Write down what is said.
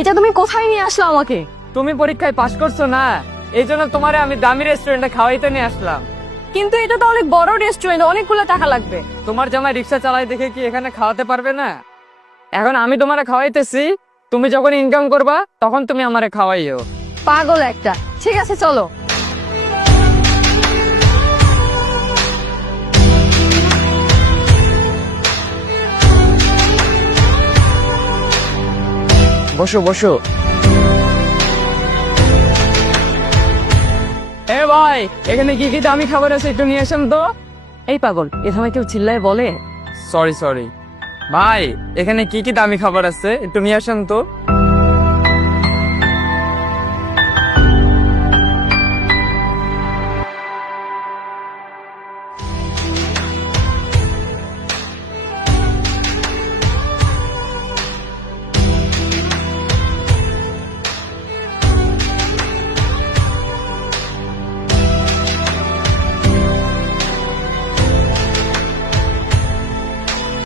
এটা তুমি কোথায় নিয়ে আসলো আমাকে? তুমি পরীক্ষায় পাশ করছো না, এই জন্য তোমারে আমি দামি রেস্টুরেন্টে খাওয়াইতে নিয়ে আসলাম। কিন্তু এটা তো অনেক বড় রেস্টুরেন্ট, অনেকগুলো টাকা লাগবে। তোমার জামাই রিক্সা চালাই দেখে কি এখানে খাওয়াতে পারবে না? এখন আমি তোমারে খাওয়াইতেছি, তুমি যখন ইনকাম করবা তখন তুমি আমারে খাওয়াইও। পাগল একটা। ঠিক আছে চলো। বসো বসো। এ ভাই, এখানে কি কি দামি খাবার আছে একটু নিয়ে আসেন তো। এই পাগল, এ সময় কেউ চিল্লায় বলে? সরি সরি ভাই, এখানে কি কি দামি খাবার আছে একটু নিয়ে আসেন তো।